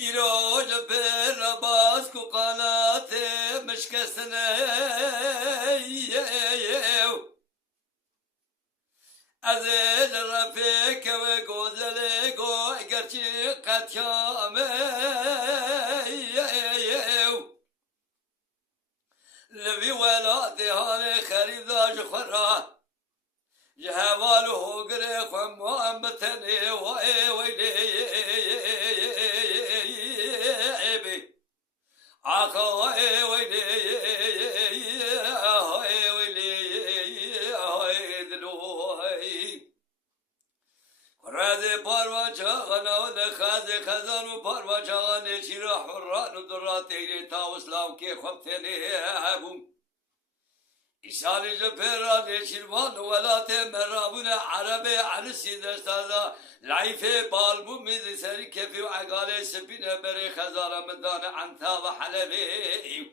ایراج پر باز کو قنات مشکسنه از رفیق و گوزل گو اگرچه قطیامه لبی ولاد حال خریداج خورا جهوال هوگر خمام بتنی وی ویلی آقا وی ویلی رد پاروا چاغنا و دخاز خزان و پاروا چاغانه چیرا حران و درات ایلی تا اسلام که خوب تنی هبون ایسالی جپران شیروان و ولات مرابون عرب عرسی دستادا لعیف بالبو میزی سری کفی و عقال سپینه بری خزار مدان عنتا و حلبی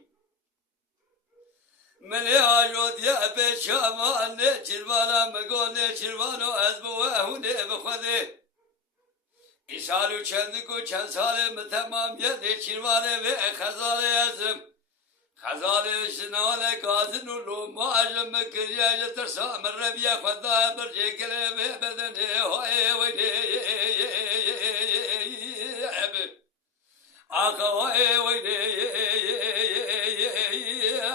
ملی آجود یا به شامان چیروانا مگو چیروانو از بوهونه بخوده ایسالو چند کو چند سال متمام یه چیروانه و خزار ازم خزال شنال کازن و لوما اجم کریه ترسا من ربیه خدا برجه کره به بدنه های ویده آقا های ویده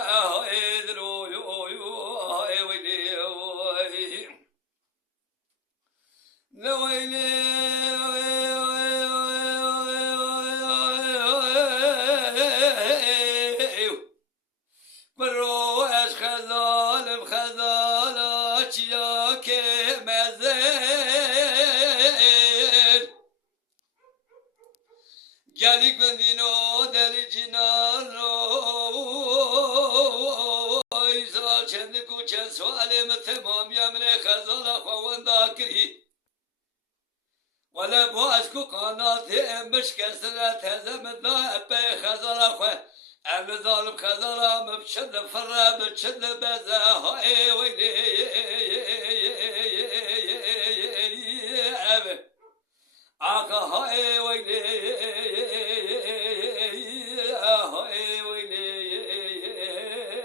های دلو های ویده نویده برو از خزالم خزالا چیا که مزید گلی گندینو دل جنانو ایسا چند کو چند سوالم تمام یمن خزالا خواندا کری ولا باز کو قنات مشکسنه تزم دا به خزالا خواه ام ظالم خزالا مبشد فرا بشد بزا هاي ويلي آقا هاي ويلي هاي ويلي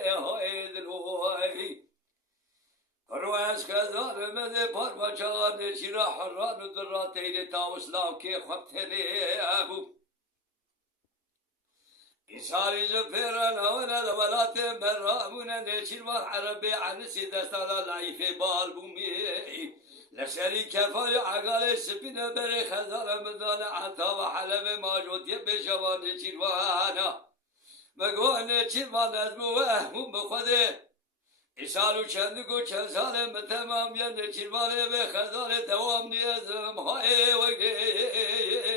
هاي دلوي رواز خزال مده پارما چاقان شیرا حران و دراتین تاوسلاو که خبتنی ابو إساري جفيرنا ونا ولات مرامونا نشيروا عربي عن سيدستانا لايفي بالبومي لشري كفاي عقال سبينا بري خزار مدان عطا وحلب ماجوت يبشوا نشيروانا مقوا نشيروا نزمو وهم بخده إسالو چندگو چند سال متمام يا نشيروا بخزار دوام نيزم هاي ويدي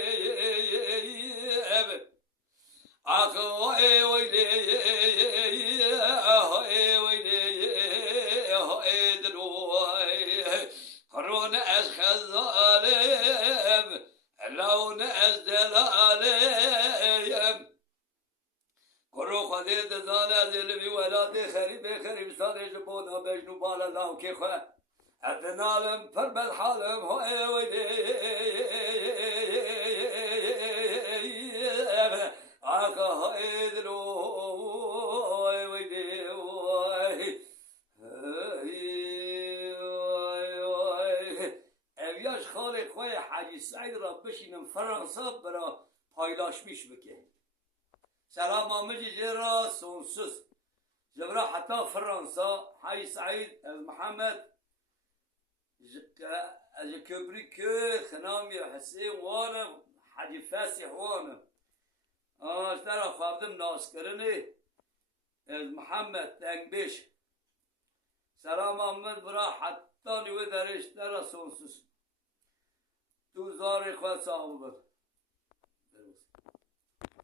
آقا ای ویلی ای ویلی ای دلوی قرون از خزالم لون از دلالم قرو خودی دزان از علمی ولاد خریب سال جبونا بجنو بالا لاو که خواه ادنالم پر بد حالم های ویلی آقا های دلوی ویلی اویاش خالق خواه حاجی سعید را بشینم فرانسه برا پایلاش میش بکه سلام آمجی جرا سونسوس جبرا حتی فرانسه حاجی سعید محمد از کبری که خنامی حسین وانم حاجی فاسح وانم اشترا خواردم ناس کرنه از محمد تنگبش سلام آمد برا حتی نیوه درش ترا سونسوس تو خواه صاحب